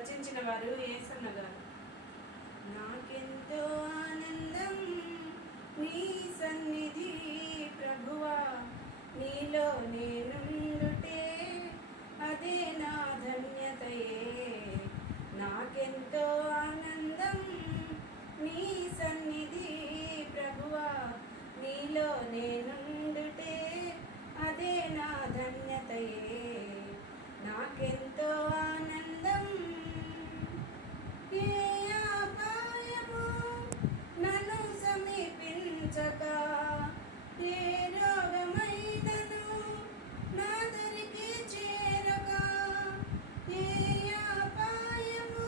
రచించిన వారు యేసన్న గారు. నాకెంతో ఆనందం నీ సన్నిధి ప్రభువా, నీలో నేనుండుటే అదే నా ధన్యతయే. నాకెంతో ఆనందం నీ సన్నిధి ప్రభువా, నీలో నేనుండుటే అదే నా ధన్యతయే. నాకెంతో ఆనందం. ఏ అపాయము నన్ను సమీపించక, ఏ రోగమైనను నా దరికి చేరక, ఏ అపాయము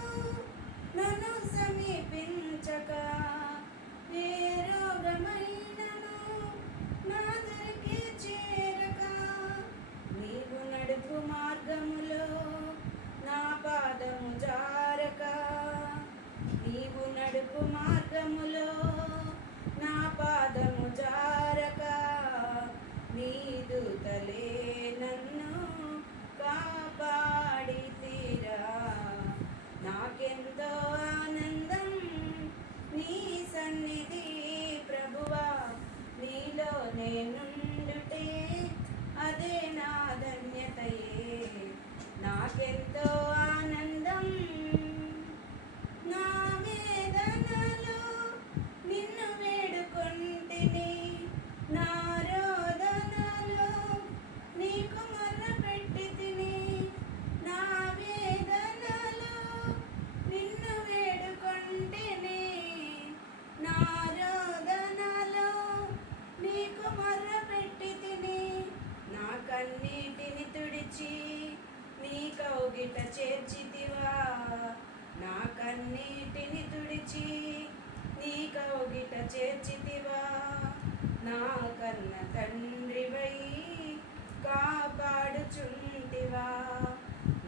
నన్ను సమీపించక, ఏ రోగమైనను నా దరికి చేరక, నీవు నడుపు మార్గములో నా పాదము జారక, నీవు నడుపు మార్గములో నా పాదము జారక, నీ దూతలే నన్ను కాపాడితిరా. నాకెంతో ఆనందం నీ సన్నిధి ప్రభువా, నీలో నేనుండుటే అదే నా ధన్యతయే. నాకెంతో ఆనందం. నా వేదనలో నిన్ను వేడుకొంటిని, నా రోదనలో నీకు మొర్రపెట్టితిని. నా వేదనలో నిన్ను వేడుకొంటిని, నా రోదనలో నీకు మొర్రపెట్టితిని. నా కన్నీటిని తుడిచి నీ కౌగిట చేర్చితివా, నా కన్నీటిని తుడిచి నీ కౌగిట చేర్చితివా. నా కన్న తండ్రివై కాపాడుచుంటివా.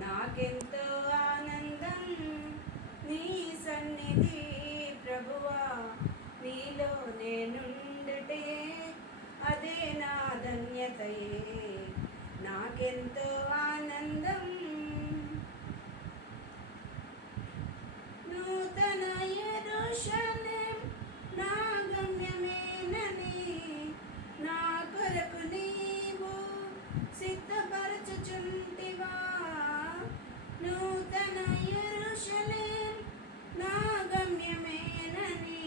నాకెంతో ఆనందం నీ సన్నిధి ప్రభువా, నీలో నేనుండుటే అదే నా ధన్యతయే. నాకెంతో ఆనందం. నూతన యెరూషలేం నా గమ్యమేనని నా కొరకు నీవు సిద్ధపరచుచుంటివా. నూతన యెరూషలేం నా గమ్యమేనని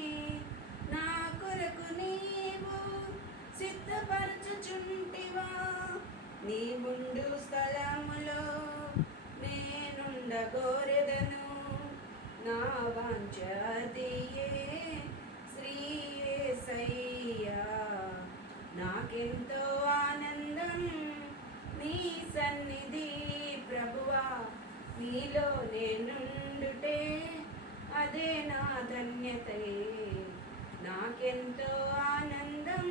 నా కొరకు నీవు సిద్ధపరచుచుంటివా. నీవుండు స్థలములో నేనుండగోరెదను, నా వాంఛ అదియే శ్రీ యేసయ్యా. నాకెంతో ఆనందం నీ సన్నిధి ప్రభువా, నీలో నేనుండుటే అదే నా ధన్యతయే. నాకెంతో ఆనందం.